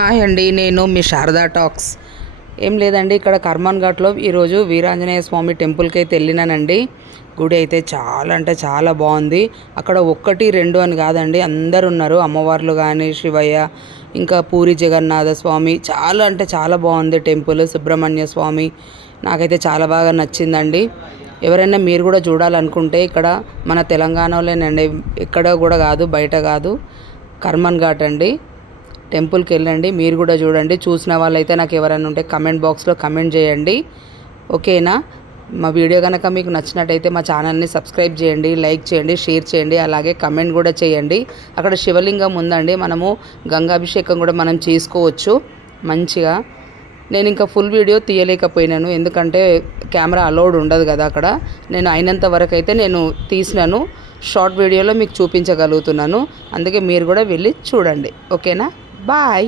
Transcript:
Hi అండి, నేను మీ Sharada talks. ఏం లేదండి, ఇక్కడ కర్మన్ ఘాట్లో ఈరోజు వీరాంజనేయ స్వామి టెంపుల్కి అయితే వెళ్ళినానండి. గుడి అయితే చాలా అంటే చాలా బాగుంది. అక్కడ ఒక్కటి రెండు అని కాదండి, అందరు ఉన్నారు. అమ్మవార్లు కానీ, శివయ్య, ఇంకా పూరి జగన్నాథ స్వామి, చాలా అంటే చాలా బాగుంది టెంపుల్. సుబ్రహ్మణ్య స్వామి నాకైతే చాలా బాగా నచ్చిందండి. ఎవరైనా మీరు కూడా చూడాలనుకుంటే ఇక్కడ మన తెలంగాణలోనండి, ఎక్కడ కూడా కాదు, బయట కాదు, కర్మన్ ఘాట్ అండి. టెంపుల్కి వెళ్ళండి, మీరు కూడా చూడండి. చూసిన వాళ్ళైతే నాకు ఎవరైనా ఉంటే కమెంట్ బాక్స్లో కమెంట్ చేయండి, ఓకేనా? మా వీడియో కనుక మీకు నచ్చినట్టయితే మా ఛానల్ని సబ్స్క్రైబ్ చేయండి, లైక్ చేయండి, షేర్ చేయండి, అలాగే కమెంట్ కూడా చేయండి. అక్కడ శివలింగం ఉందండి, మనము గంగాభిషేకం కూడా మనం చేసుకోవచ్చు మంచిగా. నేను ఇంకా ఫుల్ వీడియో తీయలేకపోయినాను, ఎందుకంటే కెమెరా అలౌడ్ ఉండదు కదా అక్కడ. నేను అయినంత వరకు అయితే నేను తీసినాను, షార్ట్ వీడియోలో మీకు చూపించగలుగుతున్నాను. అందుకే మీరు కూడా వెళ్ళి చూడండి, ఓకేనా? బాయ్.